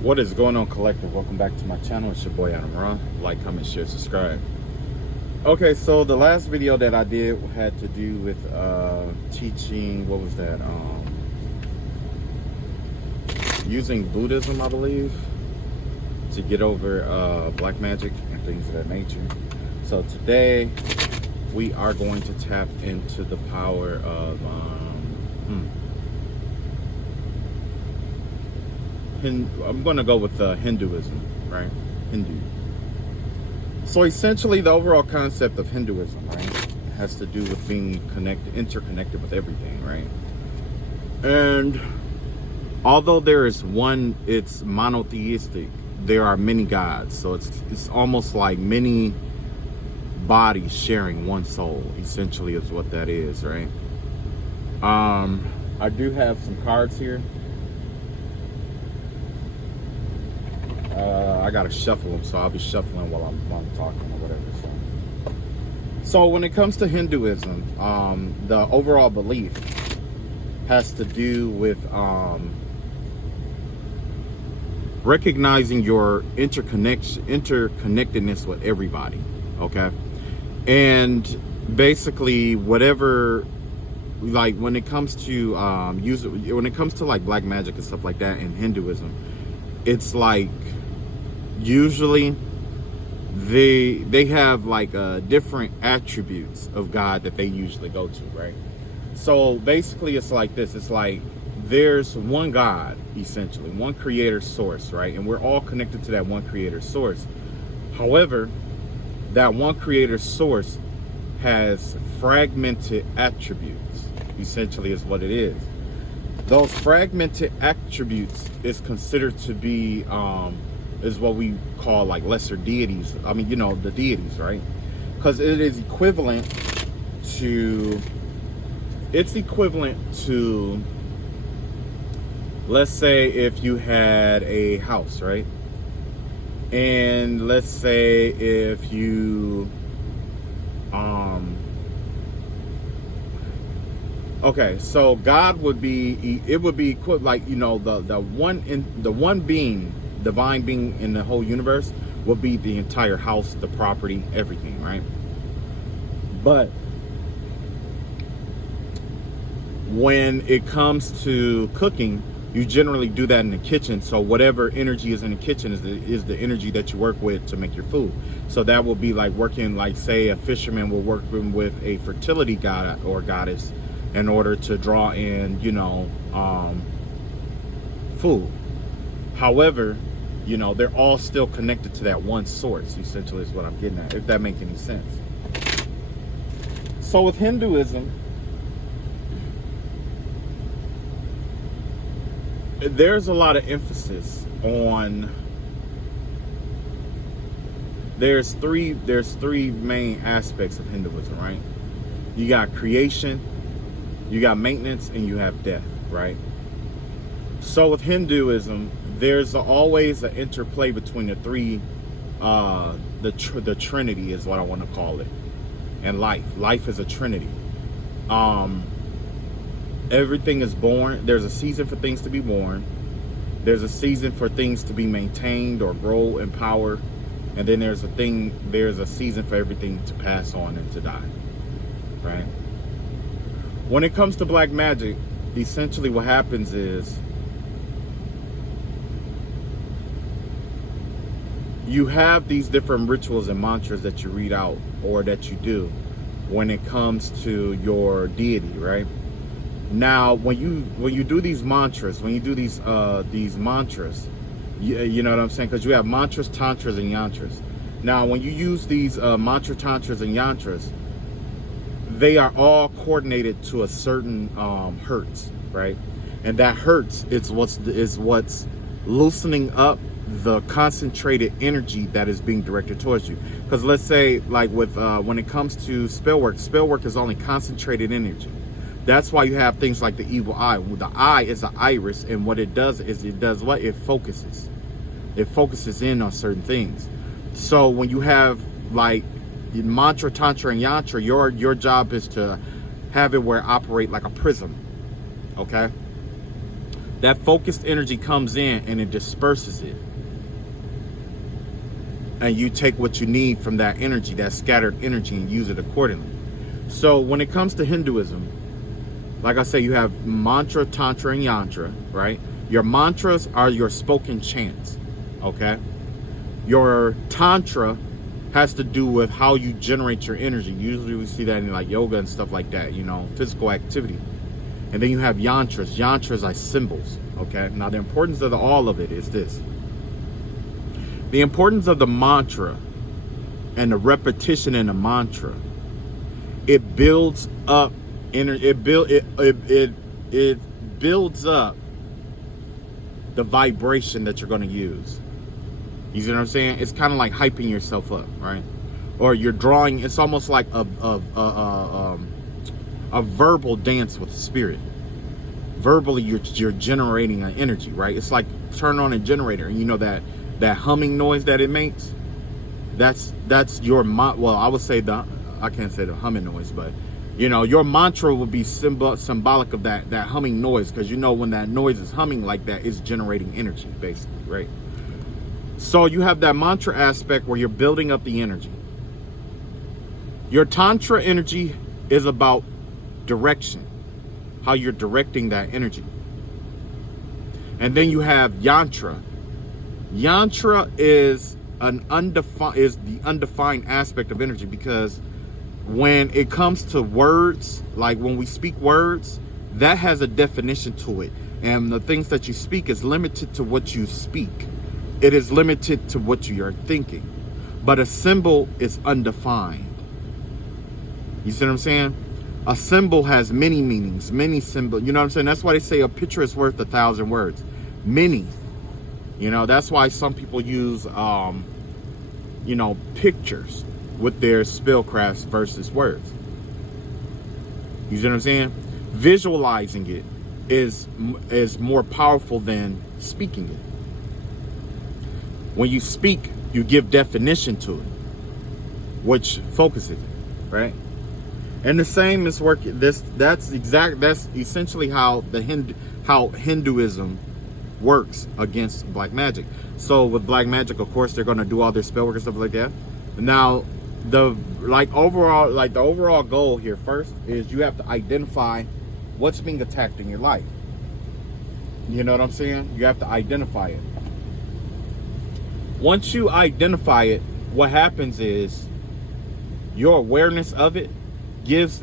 What is going on, collective? Welcome back to my channel. It's your boy Adam Ra. Like, comment, share, subscribe. Okay, so the last video that I did had to do with teaching, what was that, using Buddhism, I believe, to get over black magic and things of that nature. So today we are going to tap into the power of I'm going to go with Hinduism, right? Hindu. So essentially, the overall concept of Hinduism, right, has to do with being interconnected with everything, right? And although there is one, it's monotheistic. There are many gods, so it's almost like many bodies sharing one soul. Essentially, is what that is, right? I do have some cards here. I gotta shuffle them, so I'll be shuffling while I'm talking or whatever. So when it comes to Hinduism, the overall belief has to do with recognizing your interconnectedness with everybody, okay? And basically, whatever, like when it comes to when it comes to like black magic and stuff like that in Hinduism, it's like usually they have like different attributes of God that they usually go to, right? So basically it's like this. It's like there's one God, essentially, one creator source, right? And we're all connected to that one creator source. However, that one creator source has fragmented attributes, essentially is what it is. Those fragmented attributes is considered to be is what we call like lesser deities. I mean, you know, the deities, right? Because it is equivalent to, let's say if you had a house, right? And let's say if you okay, so God would be, it would be like, you know, the one being, divine being in the whole universe would be the entire house, the property, everything, right? But when it comes to cooking, you generally do that in the kitchen. So whatever energy is in the kitchen is the energy that you work with to make your food. So that will be like working, like say a fisherman will work with a fertility god or goddess in order to draw in, you know, food. However, you know, they're all still connected to that one source, essentially is what I'm getting at, if that makes any sense. So with Hinduism, there's a lot of emphasis on, there's three main aspects of Hinduism, right? You got creation, you got maintenance, and you have death, right? So with Hinduism, there's always an interplay between the three, the Trinity is what I want to call it, and life. Life is a Trinity. Everything is born. There's a season for things to be born. There's a season for things to be maintained or grow in power, and then there's a season for everything to pass on and to die, right? When it comes to black magic, essentially what happens is you have these different rituals and mantras that you read out or that you do when it comes to your deity, right? Now, when you do these mantras, you know what I'm saying? Because you have mantras, tantras, and yantras. Now, when you use these mantra, tantras, and yantras, they are all coordinated to a certain hertz, right? And that hertz is what's loosening up the concentrated energy that is being directed towards you. Because let's say, like with when it comes to spell work is only concentrated energy. That's why you have things like the evil eye. Well, the eye is an iris, and what it does is what? It focuses. It focuses in on certain things. So when you have like mantra, tantra, and yantra, your job is to have it where it operate like a prism. Okay? That focused energy comes in and it disperses it. And you take what you need from that energy, that scattered energy, and use it accordingly. So when it comes to Hinduism, like I say, you have mantra, tantra, and yantra, right? Your mantras are your spoken chants, okay? Your tantra has to do with how you generate your energy. Usually we see that in like yoga and stuff like that, you know, physical activity. And then you have yantras. Yantras are symbols, okay? Now the importance of all of it is this. The importance of the mantra and the repetition in the mantra, it builds up it builds up the vibration that you're going to use. You see what I'm saying? It's kind of like hyping yourself up, right? Or you're drawing. It's almost like a verbal dance with spirit. Verbally, you're generating an energy, right? It's like turn on a generator, and you know that humming noise that it makes. That's your well, I would say I can't say the humming noise, but you know, your mantra would be symbolic of that humming noise, because you know when that noise is humming like that, it's generating energy, basically, right? So you have that mantra aspect where you're building up the energy. Your tantra energy is about direction, how you're directing that energy. And then you have yantra. Yantra is the undefined aspect of energy, because when it comes to words, like when we speak words, that has a definition to it. And the things that you speak is limited to what you speak. It is limited to what you're thinking. But a symbol is undefined. You see what I'm saying? A symbol has many meanings, many symbols. You know what I'm saying? That's why they say a picture is worth 1,000 words. Many. You know, that's why some people use, you know, pictures with their spellcrafts versus words. You see what I'm saying? Visualizing it is more powerful than speaking it. When you speak, you give definition to it, which focuses it, right? And the same is working. That's essentially how Hinduism works against black magic. So with black magic, of course, they're going to do all their spell work and stuff like that. Now, the overall goal here first is you have to identify what's being attacked in your life. You know what I'm saying? You have to identify it. Once you identify it, what happens is your awareness of it gives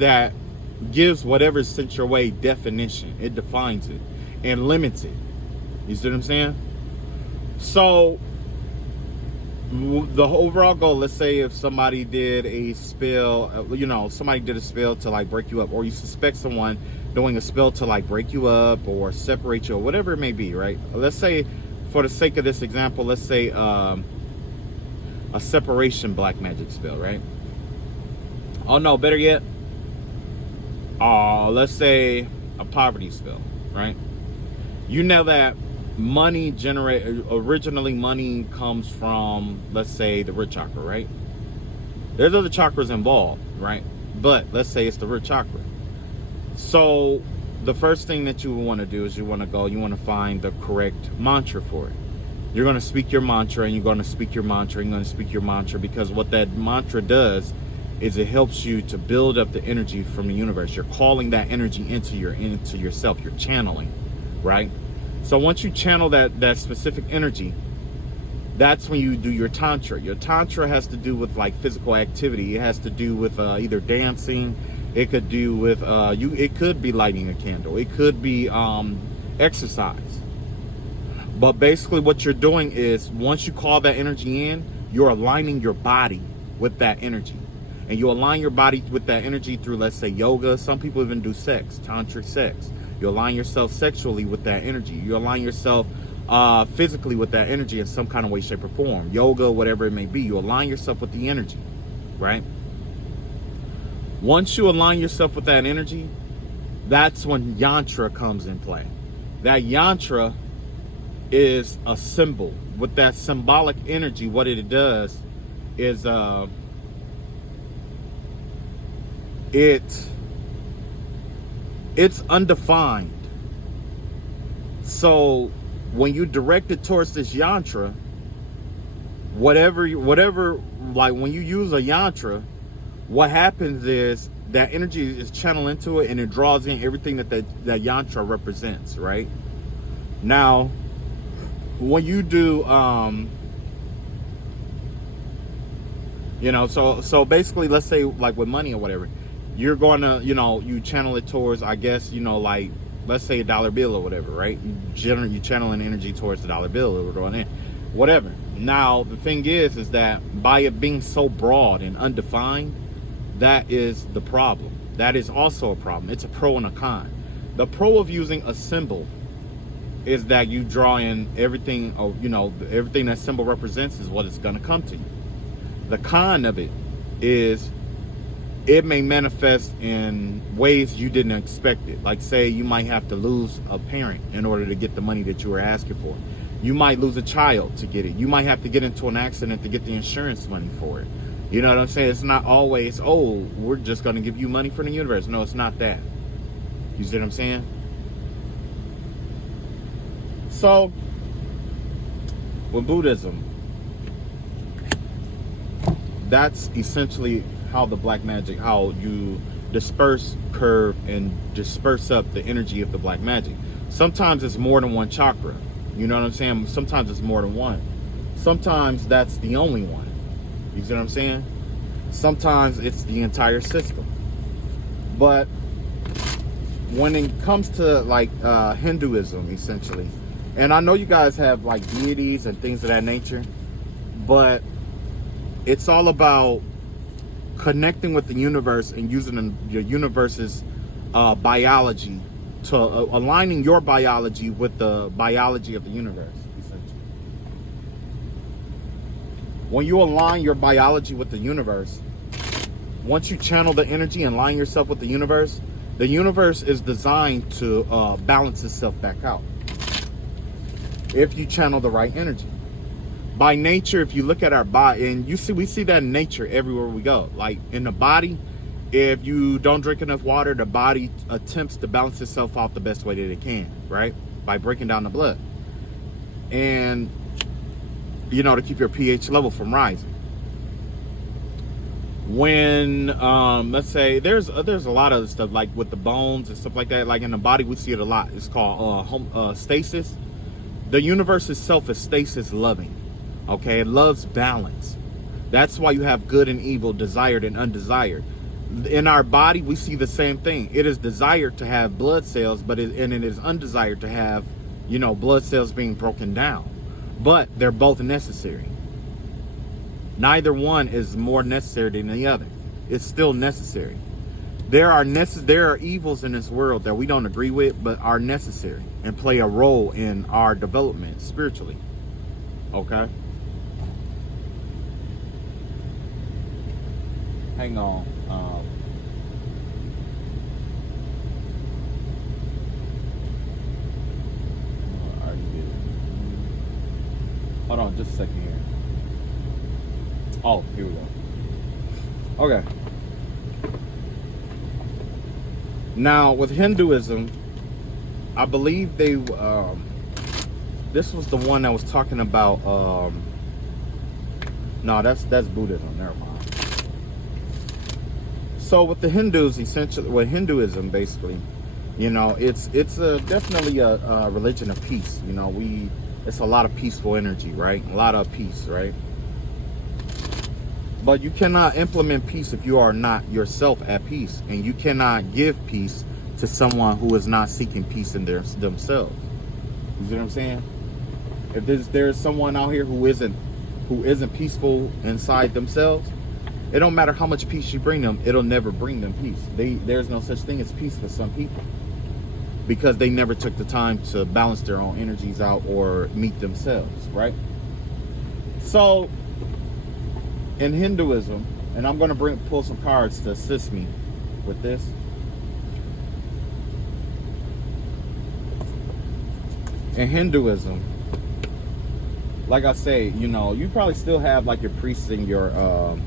whatever's sent your way definition. It defines it and limits it. You see what I'm saying? So the overall goal, let's say if somebody did a spell, you know, somebody did a spell to like break you up, or you suspect someone doing a spell to like break you up or separate you or whatever it may be, right? Let's say, for the sake of this example, let's say a separation black magic spell, right? Oh no, better yet, let's say a poverty spell, right? You know that originally money comes from, let's say, the root chakra, right? There's other chakras involved, right? But let's say it's the root chakra. So the first thing that you want to do is you want to find the correct mantra for it. You're going to speak your mantra, and you're going to speak your mantra, and you're going to speak your mantra, because what that mantra does is it helps you to build up the energy from the universe. You're calling that energy into yourself. You're channeling, right? So once you channel that specific energy, that's when you do your tantra. Your tantra has to do with like physical activity. It has to do with either dancing. It could do with it could be lighting a candle. It could be exercise. But basically what you're doing is, once you call that energy in, you're aligning your body with that energy. And you align your body with that energy through, let's say, yoga. Some people even do sex, tantric sex. You align yourself sexually with that energy. You align yourself physically with that energy in some kind of way, shape, or form. Yoga, whatever it may be. You align yourself with the energy, right? Once you align yourself with that energy, that's when yantra comes in play. That yantra is a symbol. With that symbolic energy, what it does is it's undefined. So when you direct it towards this yantra, whatever, like when you use a yantra, what happens is that energy is channeled into it and it draws in everything that yantra represents, right? Now, when you do, so basically, let's say like with money or whatever, you're going to, you channel it towards, I guess, like, let's say $1 bill or whatever, right? You channeling energy towards the $1 bill or going in, whatever. Now, the thing is that by it being so broad and undefined, that is the problem. That is also a problem. It's a pro and a con. The pro of using a symbol is that you draw in everything, everything that symbol represents is what it's going to come to you. The con of it is it may manifest in ways you didn't expect it. Like, say you might have to lose a parent in order to get the money that you were asking for. You might lose a child to get it. You might have to get into an accident to get the insurance money for it. You know what I'm saying? It's not always, oh, we're just going to give you money from the universe. No, it's not that. You see what I'm saying? So, with Buddhism, that's essentially how the black magic, how you disperse, curve, and disperse up the energy of the black magic. Sometimes it's more than one chakra. You know what I'm saying? Sometimes it's more than one. Sometimes that's the only one. You see what I'm saying? Sometimes it's the entire system. But when it comes to like Hinduism, essentially, and I know you guys have like deities and things of that nature, but it's all about connecting with the universe and using your universe's biology to aligning your biology with the biology of the universe, essentially. When you align your biology with the universe, once you channel the energy and align yourself with the universe is designed to balance itself back out if you channel the right energy. By nature, if you look at our body, and we see that in nature everywhere we go. Like in the body, if you don't drink enough water, the body attempts to balance itself out the best way that it can, right? By breaking down the blood. And, to keep your pH level from rising. When, let's say, there's a lot of stuff, like with the bones and stuff like that. Like in the body, we see it a lot. It's called stasis. The universe itself is stasis loving. Okay, it loves balance. That's why you have good and evil, desired and undesired. In our body, we see the same thing. It is desired to have blood cells, but it is undesired to have, blood cells being broken down. But they're both necessary. Neither one is more necessary than the other. It's still necessary. There are evils in this world that we don't agree with, but are necessary and play a role in our development spiritually. Okay? Hang on. Hold on just a second here. Oh, here we go. Okay. Now, with Hinduism, I believe they, this was the one that was talking about, no, that's Buddhism, never mind. So with the Hindus, essentially, with Hinduism, basically, it's definitely a religion of peace. It's a lot of peaceful energy, right? A lot of peace, right? But you cannot implement peace if you are not yourself at peace, and you cannot give peace to someone who is not seeking peace in themselves. You see what I'm saying? If there's someone out here who isn't peaceful inside themselves, it don't matter how much peace you bring them, it'll never bring them peace. There's no such thing as peace for some people, because they never took the time to balance their own energies out or meet themselves, right? So in Hinduism, and I'm going to pull some cards to assist me with this. In Hinduism, like I say, you probably still have like your priests and your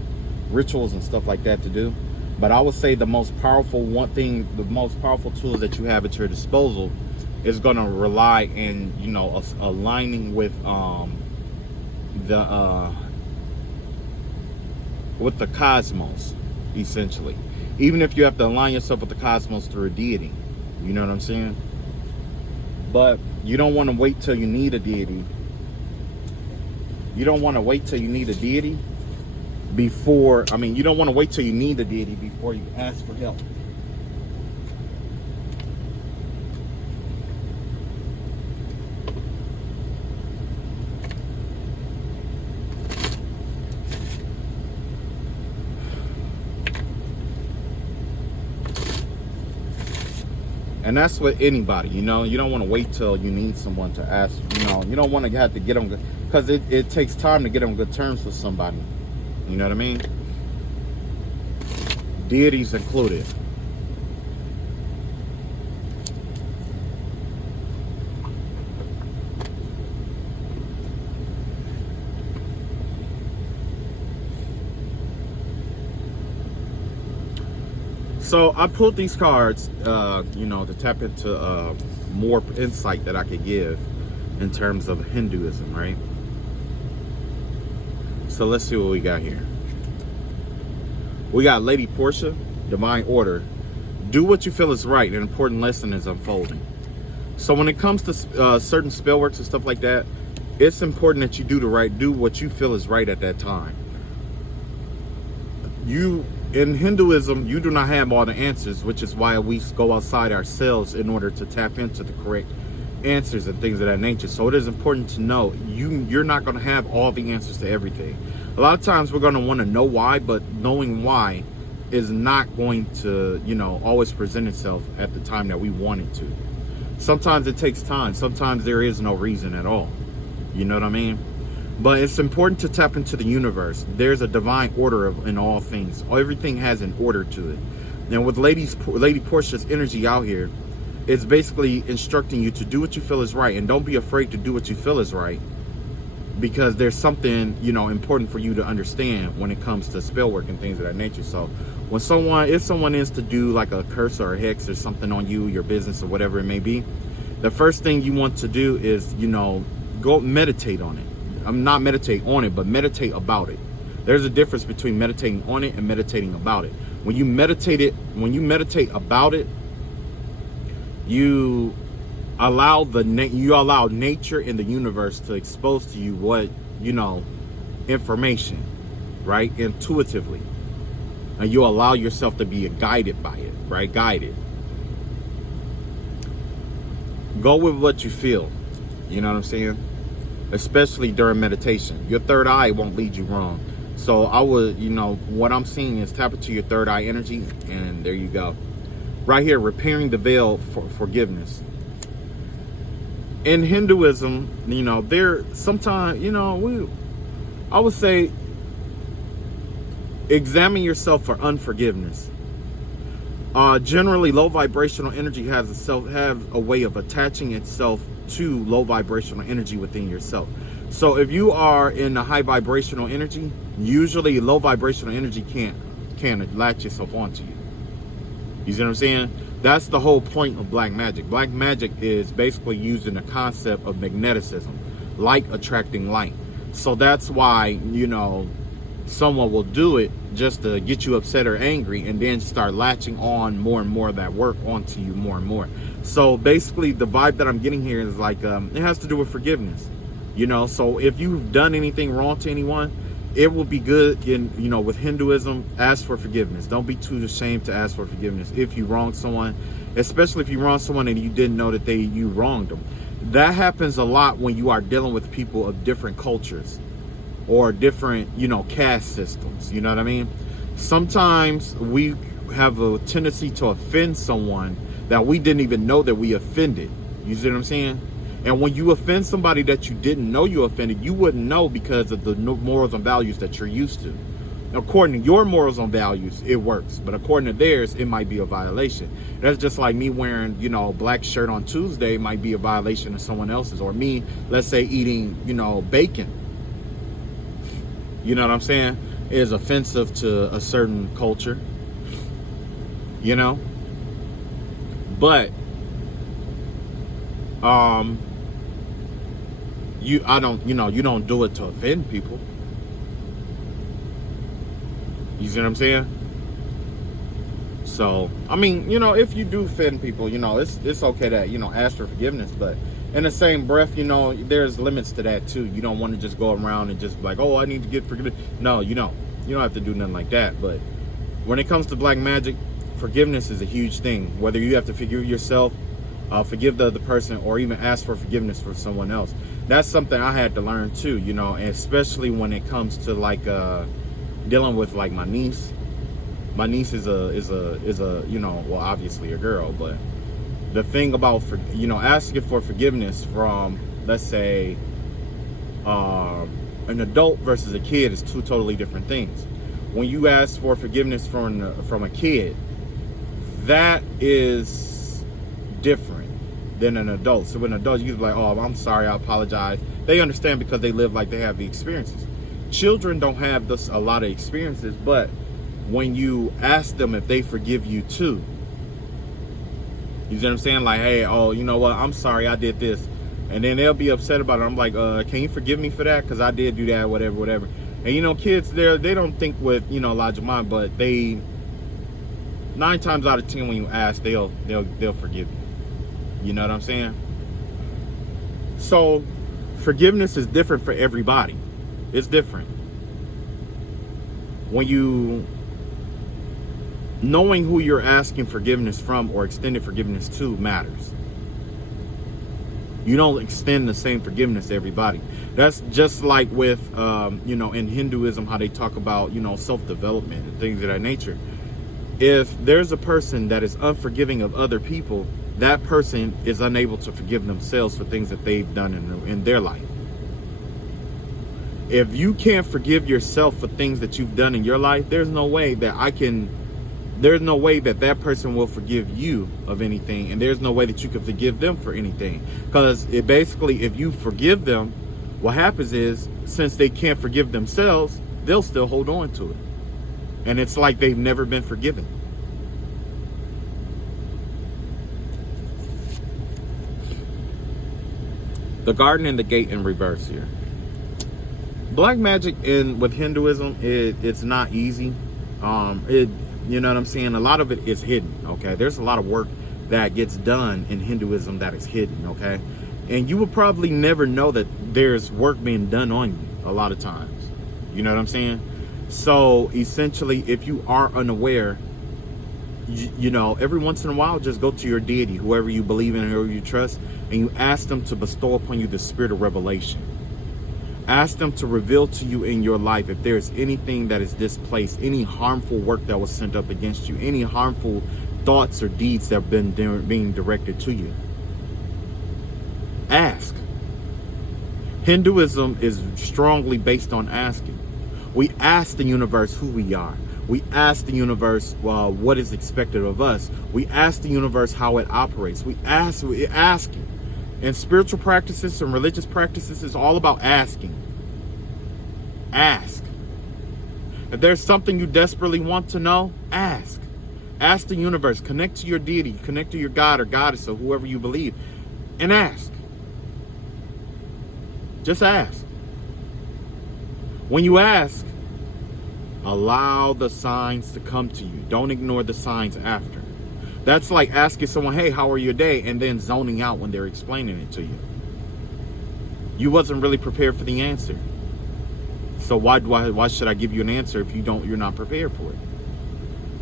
rituals and stuff like that to do. But I would say the most powerful tools that you have at your disposal is going to rely in, you know, aligning the with the cosmos, essentially. Even if you have to align yourself with the cosmos through a deity, you know what I'm saying? But you don't want to wait till you need a deity. You don't want to wait till you need a deity before, I mean, you don't want to wait till you need a deity before you ask for help. And that's with anybody, you know. You don't want to wait till you need someone to ask, you know. You don't want to have to get them, because it takes time to get on good terms with somebody. You know what I mean? Deities included. So I pulled these cards, you know, to tap into more insight that I could give in terms of Hinduism, right? So let's see what we got here. We got Lady Portia, Divine Order. Do what you feel is right. An important lesson is unfolding. So when it comes to certain spell works and stuff like that, it's important that you do what you feel is right at that time. In Hinduism, you do not have all the answers, which is why we go outside ourselves in order to tap into the correct answers and things of that nature. So it is important to know you're not going to have all the answers to everything. A lot of times we're going to want to know why, but knowing why is not going to, you know, always present itself at the time that we want it to. Sometimes it takes time. Sometimes there is no reason at all. You know what I mean? But it's important to tap into the universe. There's a divine order in all things. Everything has an order to it. And with Lady Portia's energy out here, it's basically instructing you to do what you feel is right. And don't be afraid to do what you feel is right. Because there's something, you know, important for you to understand when it comes to spell work and things of that nature. So when if someone is to do like a curse or a hex or something on you, your business or whatever it may be, the first thing you want to do is, you know, go meditate on it. I'm not meditate on it, but meditate about it. There's a difference between meditating on it and meditating about it. When you meditate about it, you allow nature and the universe to expose to you what, you know, information, right? Intuitively. And you allow yourself to be guided by it, right? Guided. Go with what you feel. You know what I'm saying? Especially during meditation. Your third eye won't lead you wrong. So I would, you know, what I'm seeing is tap into your third eye energy, and there you go. Right here, repairing the veil for forgiveness. In Hinduism, you know, sometimes, you know, I would say examine yourself for unforgiveness. Generally, low vibrational energy has a way of attaching itself to low vibrational energy within yourself. So if you are in a high vibrational energy, usually low vibrational energy can't latch itself onto you. You see what I'm saying? That's the whole point of black magic. Black magic is basically using the concept of magneticism, light attracting light. So that's why, you know, someone will do it just to get you upset or angry, and then start latching on more and more of that work onto you more and more. So basically the vibe that I'm getting here is like, it has to do with forgiveness, you know. So if you've done anything wrong to anyone, it will be good in, you know, with Hinduism, ask for forgiveness. Don't be too ashamed to ask for forgiveness if you wronged someone, especially if you wronged someone and you didn't know that you wronged them. That happens a lot when you are dealing with people of different cultures or different, you know, caste systems. You know what I mean? Sometimes we have a tendency to offend someone that we didn't even know that we offended. You see what I'm saying? And when you offend somebody that you didn't know you offended, you wouldn't know because of the morals and values that you're used to. According to your morals and values, it works. But according to theirs, it might be a violation. That's just like me wearing, you know, a black shirt on Tuesday might be a violation of someone else's. Or me, let's say, eating, you know, bacon. You know what I'm saying? Is offensive to a certain culture. You know? But Um, you don't do it to offend people. You see what I'm saying? So, I mean, if you do offend people, it's okay to, ask for forgiveness. But in the same breath, there's limits to that too. You don't want to just go around and just be like, oh, I need to get forgiveness. No, you don't. You don't have to do nothing like that. But when it comes to black magic, forgiveness is a huge thing. Whether you have to forgive yourself, forgive the other person, or even ask for forgiveness for someone else. That's something I had to learn too, and especially when it comes to like dealing with like my niece. My niece is a well, obviously a girl, but the thing about asking for forgiveness from, let's say, an adult versus a kid is two totally different things. When you ask for forgiveness from a kid, that is different than an adult. So when an adult, you can be like, oh, I'm sorry, I apologize. They understand because they live like they have the experiences. Children don't have a lot of experiences, but when you ask them if they forgive you too, you see what I'm saying? Like, hey, oh, you know what? I'm sorry, I did this. And then they'll be upset about it. I'm like, can you forgive me for that? Because I did do that, whatever. And kids, they don't think with logic mind, but they 9 times out of 10 when you ask, they'll forgive you. You know what I'm saying? So forgiveness is different for everybody. It's different. When you knowing who you're asking forgiveness from or extended forgiveness to matters. You don't extend the same forgiveness to everybody. That's just like with, in Hinduism, how they talk about, self-development and things of that nature. If there's a person that is unforgiving of other people, that person is unable to forgive themselves for things that they've done in their life. If you can't forgive yourself for things that you've done in your life, there's no way that that person will forgive you of anything, and there's no way that you can forgive them for anything. Because if you forgive them, what happens is, since they can't forgive themselves, they'll still hold on to it. And it's like they've never been forgiven. The garden and the gate in reverse here. Black magic with Hinduism, it's not easy. You know what I'm saying? A lot of it is hidden, okay? There's a lot of work that gets done in Hinduism that is hidden, okay? And you will probably never know that there's work being done on you a lot of times. You know what I'm saying? So essentially, if you are unaware, every once in a while, just go to your deity, whoever you believe in, whoever you trust, and you ask them to bestow upon you the spirit of revelation. Ask them to reveal to you in your life if there's anything that is displaced, any harmful work that was sent up against you, any harmful thoughts or deeds that have been being directed to you. Ask. Hinduism is strongly based on asking. We ask the universe who we are. We ask the universe what is expected of us. We ask the universe how it operates. We're asking. And spiritual practices and religious practices is all about asking. Ask. If there's something you desperately want to know, ask. Ask the universe. Connect to your deity. Connect to your God or goddess or whoever you believe. And ask. Just ask. When you ask, allow the signs to come to you. Don't ignore the signs after. That's like asking someone, hey, how are your day? And then zoning out when they're explaining it to you. You wasn't really prepared for the answer. So why should I give you an answer if you're not prepared for it?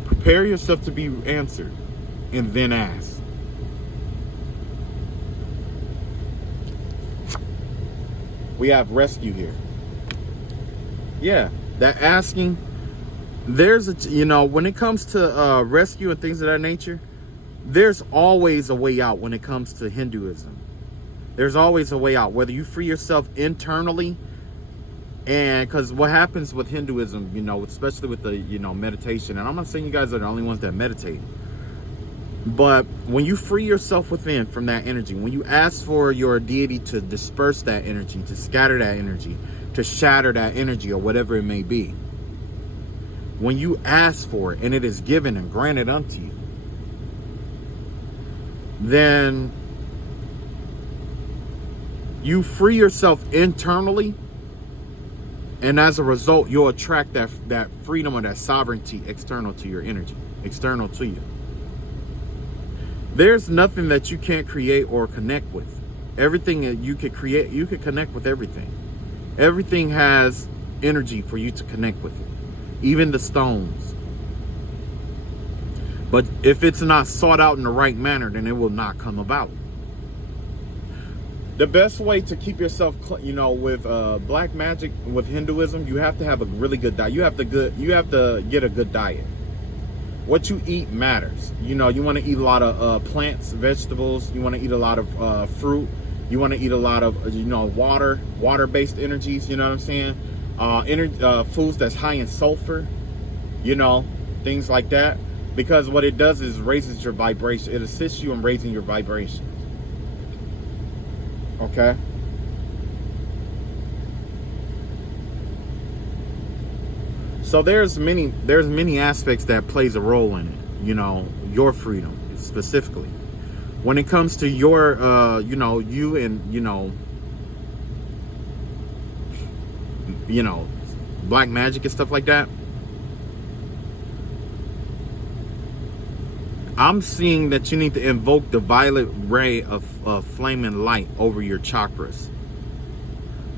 Prepare yourself to be answered and then ask. We have rescue here. Yeah, that asking, when it comes to rescue and things of that nature, there's always a way out when it comes to Hinduism. There's always a way out, whether you free yourself internally, and because what happens with Hinduism, especially with the, meditation, and I'm not saying you guys are the only ones that meditate, but when you free yourself within from that energy, when you ask for your deity to disperse that energy, to scatter that energy, to shatter that energy or whatever it may be, when you ask for it and it is given and granted unto you, then You free yourself internally, and as a result, you'll attract that freedom or that sovereignty external to your energy, external to you. There's nothing that you can't create or connect with. Everything that you could create, you could connect with everything. Everything has energy for you to connect with it, even the stones. But if it's not sought out in the right manner, then it will not come about. The best way to keep yourself, with black magic, with Hinduism, you have to have a really good diet. You have to get a good diet. What you eat matters. You want to eat a lot of plants, vegetables. You want to eat a lot of fruit. You want to eat a lot of, water-based energies. You know what I'm saying? Foods that's high in sulfur. Things like that. Because what it does is raises your vibration. It assists you in raising your vibrations. Okay. So there's many aspects that plays a role in it. Your freedom specifically. When it comes to your, you and black magic and stuff like that. I'm seeing that you need to invoke the violet ray of flaming light over your chakras.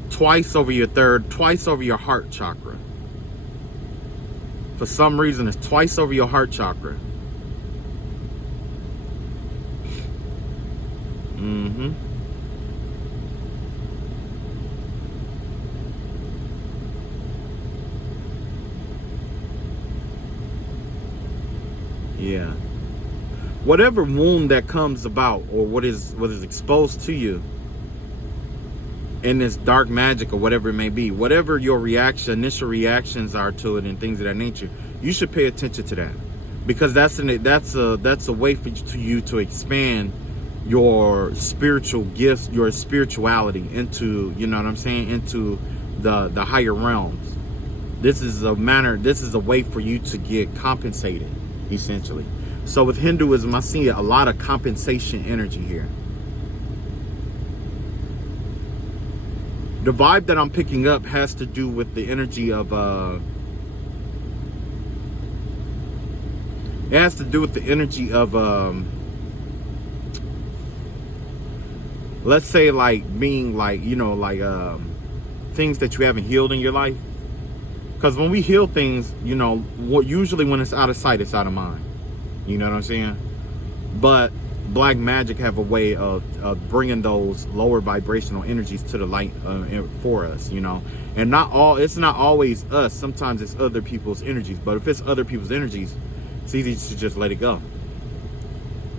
Twice over your third, twice over your heart chakra. For some reason, it's twice over your heart chakra. Yeah. Whatever wound that comes about, or what is exposed to you in this dark magic or whatever it may be, whatever your initial reactions are to it and things of that nature, you should pay attention to that, because that's a way for you to expand your spiritual gifts, your spirituality into, into the higher realms. This is a way for you to get compensated, essentially. So with Hinduism, I see a lot of compensation energy here. The vibe that I'm picking up has to do with the energy of let's say like being like, things that you haven't healed in your life. Because when we heal things, usually when it's out of sight, it's out of mind. You know what I'm saying? But black magic have a way of bringing those lower vibrational energies to the light for us, and it's not always us. Sometimes it's other people's energies. But if it's other people's energies, it's easy to just let it go.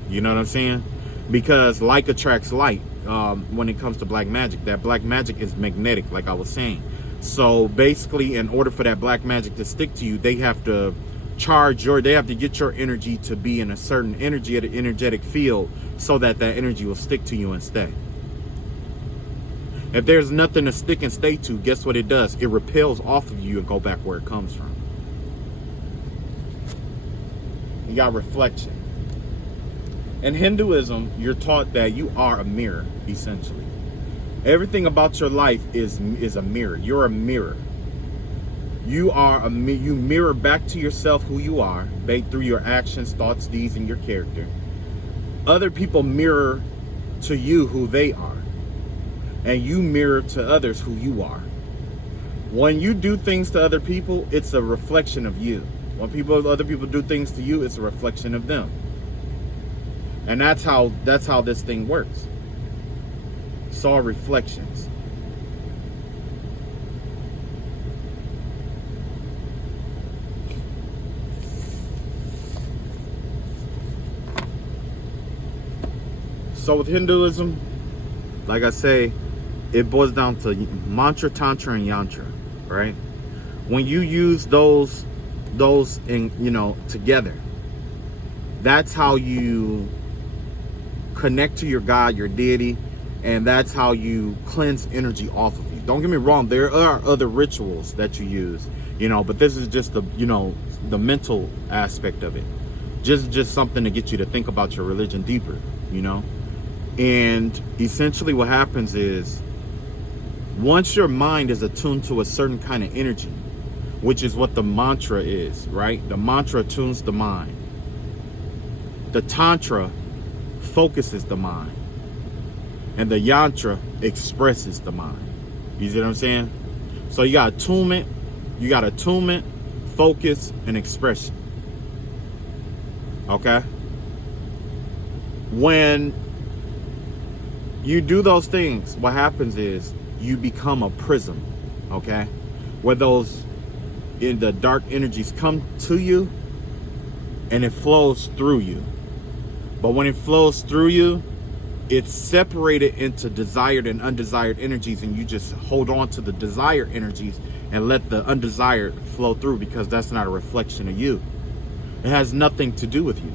You know what I'm saying? Because like attracts like when it comes to black magic. That black magic is magnetic, like I was saying. So basically, in order for that black magic to stick to you, they have to get your energy to be in a certain energetic field, so that energy will stick to you and stay. If there's nothing to stick and stay to, guess what it does? It repels off of you and go back where it comes from. You got reflection. In Hinduism, you're taught that you are a mirror, essentially. Everything about your life is a mirror. You're a mirror. You mirror back to yourself who you are, through your actions, thoughts, deeds, and your character. Other people mirror to you who they are, and you mirror to others who you are. When you do things to other people, it's a reflection of you. When other people do things to you, it's a reflection of them. And that's how this thing works. It's all reflections. So with Hinduism, like I say, it boils down to mantra, tantra, and yantra, right? When you use those in together, that's how you connect to your God, your deity, and that's how you cleanse energy off of you. Don't get me wrong, there are other rituals that you use, but this is just the mental aspect of it. Just something to get you to think about your religion deeper, And essentially what happens is Once your mind is attuned to a certain kind of energy, which is what the mantra is, right? The mantra attunes the mind. The tantra focuses the mind. And the yantra expresses the mind. You see what I'm saying? So you got attunement, focus, and expression. Okay? When you do those things, what happens is you become a prism. Okay? Where those in the dark energies come to you and it flows through you. But when it flows through you, it's separated into desired and undesired energies, and you just hold on to the desired energies and let the undesired flow through, because that's not a reflection of you. It has nothing to do with you.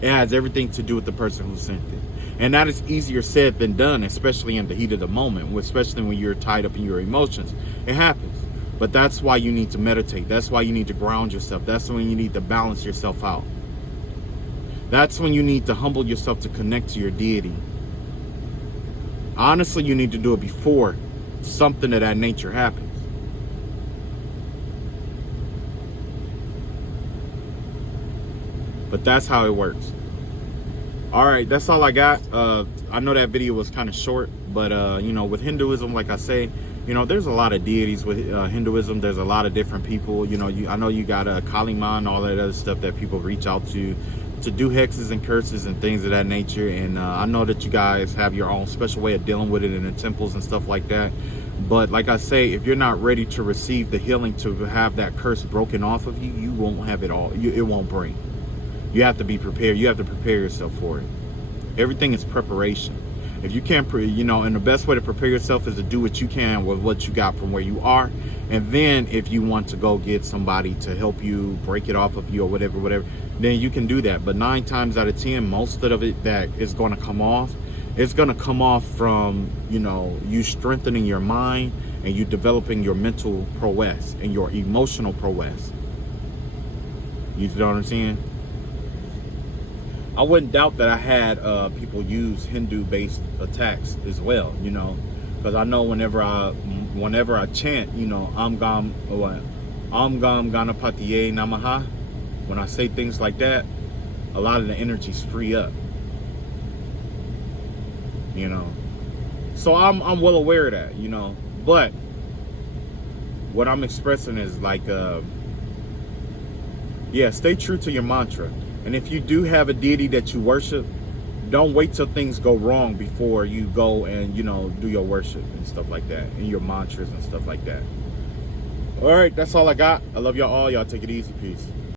It has everything to do with the person who sent it. And that is easier said than done, especially in the heat of the moment, especially when you're tied up in your emotions. It happens. But that's why you need to meditate. That's why you need to ground yourself. That's when you need to balance yourself out. That's when you need to humble yourself to connect to your deity. Honestly, you need to do it before something of that nature happens. But that's how it works. All right, that's all I got. I know that video was kind of short, but you know, with Hinduism, like I say, you know, there's a lot of deities with Hinduism. There's a lot of different people. You know, I know you got Kali Ma and all that other stuff that people reach out to do hexes and curses and things of that nature. And I know that you guys have your own special way of dealing with it in the temples and stuff like that. But like I say, if you're not ready to receive the healing to have that curse broken off of you, you won't have it all. It won't break. You have to be prepared. You have to prepare yourself for it. Everything is preparation. If you can't, you know, and the best way to prepare yourself is to do what you can with what you got from where you are. And then if you want to go get somebody to help you break it off of you or whatever, then you can do that. But 9 times out of 10, most of it that is going to come off, it's going to come off from, you know, you strengthening your mind and you developing your mental prowess and your emotional prowess. You know what I'm saying? I wouldn't doubt that I had people use Hindu-based attacks as well, you know, because I know whenever I chant, you know, Am Gam Ganapatiye Namaha, when I say things like that, a lot of the energies free up, you know. So I'm well aware of that, you know, but what I'm expressing is like, yeah, stay true to your mantra. And if you do have a deity that you worship, don't wait till things go wrong before you go and, you know, do your worship and stuff like that, and your mantras and stuff like that. All right, that's all I got. I love y'all all. Y'all take it easy. Peace.